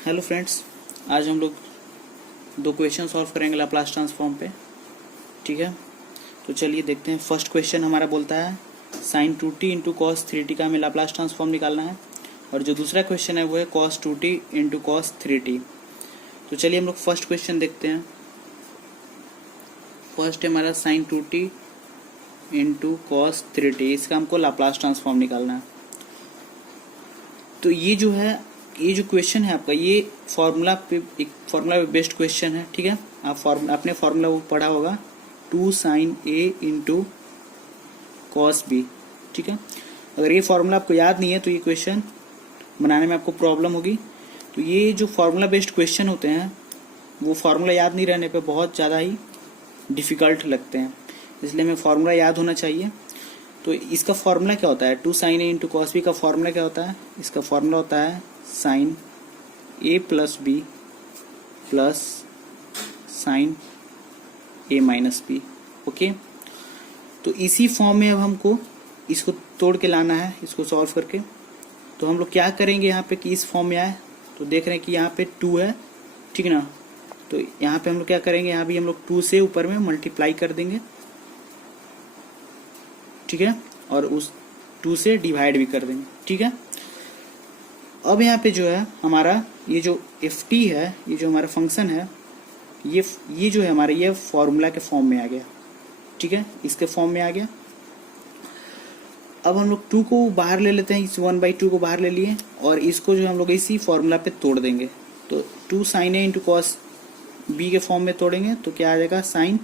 Hello friends, आज हम लोग दो क्वेश्चन सॉल्व करेंगे लाप्लास ट्रांसफॉर्म पे। ठीक है, तो चलिए देखते हैं। फर्स्ट क्वेश्चन हमारा बोलता है sign 2t into cos 3t का हमें लाप्लास ट्रांसफॉर्म निकालना है, और जो दूसरा क्वेश्चन है वो है cos 2t into cos 3t। तो चलिए हम लोग फर्स्ट क्वेश्चन देखते हैं। फर्स्ट है हमारा sign 2t into cos 3t, इसका हमको लाप्लास ट्रांसफॉर्म निकालना है। तो ये जो क्वेश्चन है आपका, ये फॉर्मूला पे बेस्ड क्वेश्चन है। ठीक है, आपने फॉर्मूला वो पढ़ा होगा 2 साइन ए इंटू कॉस बी। ठीक है, अगर ये फॉर्मूला आपको याद नहीं है तो ये क्वेश्चन बनाने में आपको प्रॉब्लम होगी। तो ये जो फॉर्मूला बेस्ड क्वेश्चन होते हैं वो फॉर्मूला याद नहीं रहने पे बहुत ज़्यादा ही डिफ़िकल्ट लगते हैं, इसलिए हमें फॉर्मूला याद होना चाहिए। तो इसका फॉर्मूला क्या होता है? 2 साइन ए इंटू कॉस बी का फॉर्मूला क्या होता है? इसका फॉर्मूला होता है साइन ए प्लस बी प्लस साइन ए माइनस बी। ओके, तो इसी फॉर्म में अब हमको इसको तोड़ के लाना है, इसको सॉल्व करके। तो हम लोग क्या करेंगे यहाँ पे कि इस फॉर्म में आए तो देख रहे हैं कि यहाँ पे 2 है, ठीक है ना। तो यहाँ पे हम लोग क्या करेंगे, यहाँ भी हम लोग 2 से ऊपर में मल्टीप्लाई कर देंगे, ठीक है, और उस 2 से डिवाइड भी कर देंगे। ठीक है, अब यहाँ पे जो है हमारा ये जो एफ टी है, ये जो हमारा फंक्शन है, ये जो है हमारा ये फॉर्मूला के फॉर्म में आ गया। ठीक है, इसके फॉर्म में आ गया। अब हम लोग 2 को बाहर ले लेते हैं, इस 1/2 को बाहर ले लिए, और इसको जो हम लोग इसी फॉर्मूला पे तोड़ देंगे। तो 2 साइन ए इंटू कॉस बी के फॉर्म में तोड़ेंगे तो क्या आ जाएगा, साइन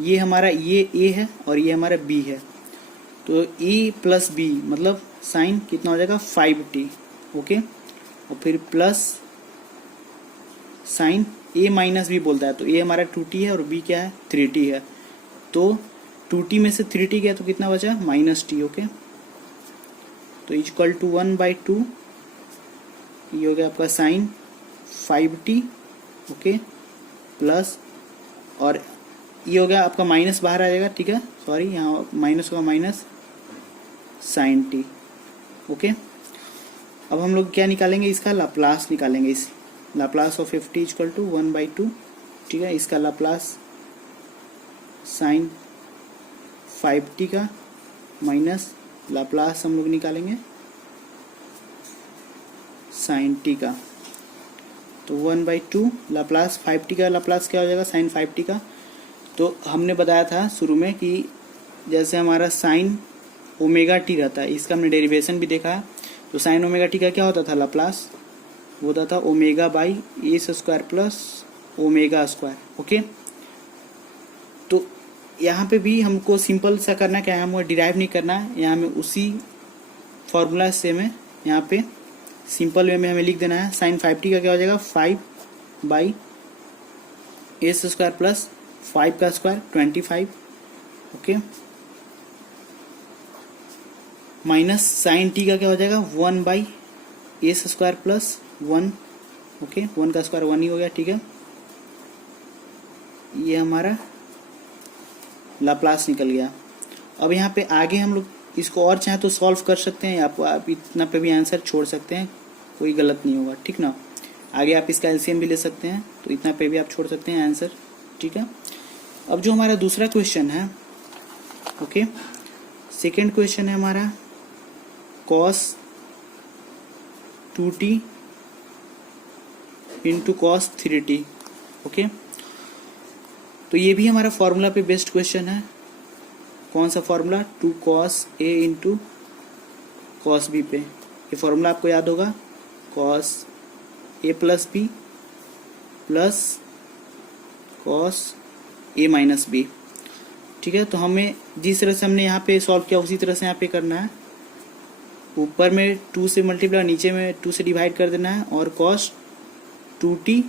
ये हमारा ये ए है और ये हमारा बी है, तो ए प्लस बी मतलब साइन कितना हो जाएगा 5t। ओके, और फिर प्लस साइन ए माइनस बी बोलता है, तो ए हमारा 2t है और बी क्या है 3t है। तो 2t में से 3t गया तो कितना बचा, -t। ओके, तो इक्वल टू 1/2 ये हो गया आपका साइन 5t। ओके, प्लस और ये हो गया आपका माइनस बाहर आ जाएगा, ठीक है, सॉरी यहाँ माइनस होगा, माइनस साइन t। ओके, अब हम लोग क्या निकालेंगे, इसका लाप्लास निकालेंगे। इस Laplace of f t equal to 1/2, ठीक है, इसका लाप्लास साइन 5t का माइनस लाप्लास हम लोग निकालेंगे साइन t का। तो 1/2 लाप्लास 5t का लाप्लास क्या हो जाएगा, साइन 5t का। तो हमने बताया था शुरू में कि जैसे हमारा साइन ओमेगा टी रहता है, इसका हमने डेरिवेशन भी देखा है। तो साइन ओमेगा टी का क्या होता था लाप्लास, वो होता था omega by A square plus omega square. Okay, तो यहाँ पे भी हमको सिंपल सा करना है, क्या हमको डिराइव नहीं करना है, यहाँ में उसी फॉर्मूला से हमें यहाँ पे सिंपल वे में हमें लिख देना है। साइन 5t का क्या हो जाएगा, 5 ए स्क्वायर प्लस 5 का square 25। Okay, minus sine t का क्या हो जाएगा, 1/ए स्क्वायर प्लस 1। ओके, 1 का स्क्वायर 1 ही हो गया, ठीक है। ये हमारा लाप्लास निकल गया। अब यहाँ पे आगे हम लोग इसको और चाहे तो सॉल्व कर सकते हैं, आप इतना पे भी आंसर छोड़ सकते हैं, कोई गलत नहीं होगा, ठीक ना। आगे आप इसका एलसीएम भी ले सकते हैं, तो इतना पे भी आप छोड़ सकते हैं आंसर, ठीक है। अब जो हमारा दूसरा क्वेश्चन है, ओके, सेकेंड क्वेश्चन है हमारा cos 2t into cos 3t। Okay, तो ये भी हमारा फॉर्मूला पे बेस्ड क्वेश्चन है। कौन सा formula, 2 cos a into cos b पे। ये फॉर्मूला आपको याद होगा, cos a plus b plus cos a minus b। ठीक है, तो हमें जिस तरह से हमने यहाँ पे सॉल्व किया उसी तरह से यहाँ पे करना है। ऊपर में 2 से मल्टीप्लाई, नीचे में 2 से डिवाइड कर देना है, और cos 2t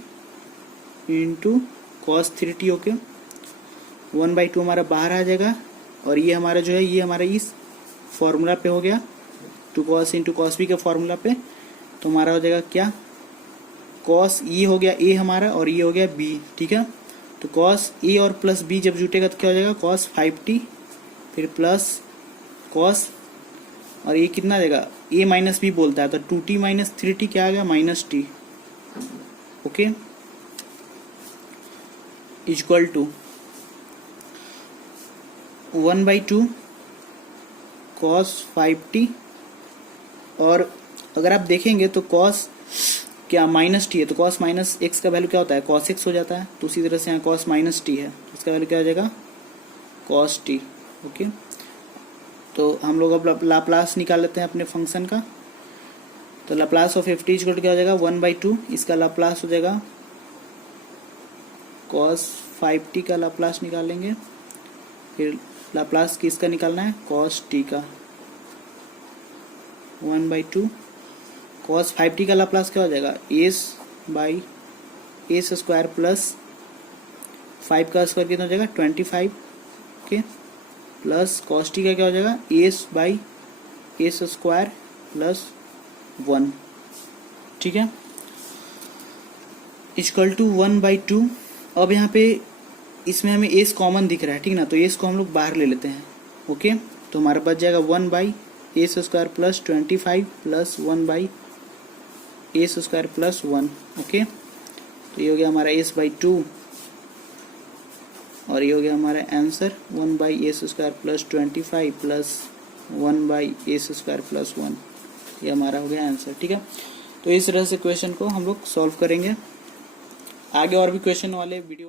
into cos 3t। Okay, 1/2 हमारा बाहर आ जाएगा, और ये हमारा जो है ये हमारा इस फॉर्मूला पे हो गया, 2 cos इंटू कॉस बी के फॉर्मूला पे। तो हमारा हो जाएगा क्या, cos ये हो गया a हमारा, और ये हो गया b, ठीक है। तो cos a और प्लस b जब जुटेगा तो क्या हो जाएगा, cos 5t फिर प्लस cos, और ये कितना देगा, a माइनस बी बोलता है, तो 2t माइनस 3t क्या आ गया, -t। Okay, equal to 1/2 cos 5t, और अगर आप देखेंगे तो cos क्या माइनस टी है, तो cos माइनस एक्स का वैल्यू क्या होता है, cos x हो जाता है। तो उसी तरह से यहाँ cos माइनस टी है, इसका वैल्यू क्या हो जाएगा, cos t। ओके, तो हम लोग अब लाप्लास निकाल लेते हैं अपने फंक्शन का। तो Laplace of f t equal क्या हो जाएगा, 1/2, इसका लाप्लास हो जाएगा cos 5t का लाप्लास निकालेंगे, फिर लाप्लास किसका निकालना है, cos t का, 1/2 cos 5t का लाप्लास क्या हो जाएगा, s स्क्वायर प्लस 5 का स्क्वायर कितना हो जाएगा, 25, ओके, प्लस cos t का क्या हो जाएगा, s स्क्वायर प्लस 1, ठीक है, इक्वल टू 1/2। अब यहाँ पे इसमें हमें एस कॉमन दिख रहा है, ठीक ना, तो एस को हम लोग बाहर ले लेते हैं। ओके, तो हमारे पास जाएगा 1/s square plus 25 plus 1/s square plus 1। Okay, तो ये हो गया हमारा s/2, और ये हो गया हमारा answer 1/s square plus 25 plus 1/s square plus 1, ये हमारा हो गया आंसर। ठीक है, तो इस तरह से क्वेश्चन को हम लोग सॉल्व करेंगे। आगे और भी क्वेश्चन वाले वीडियो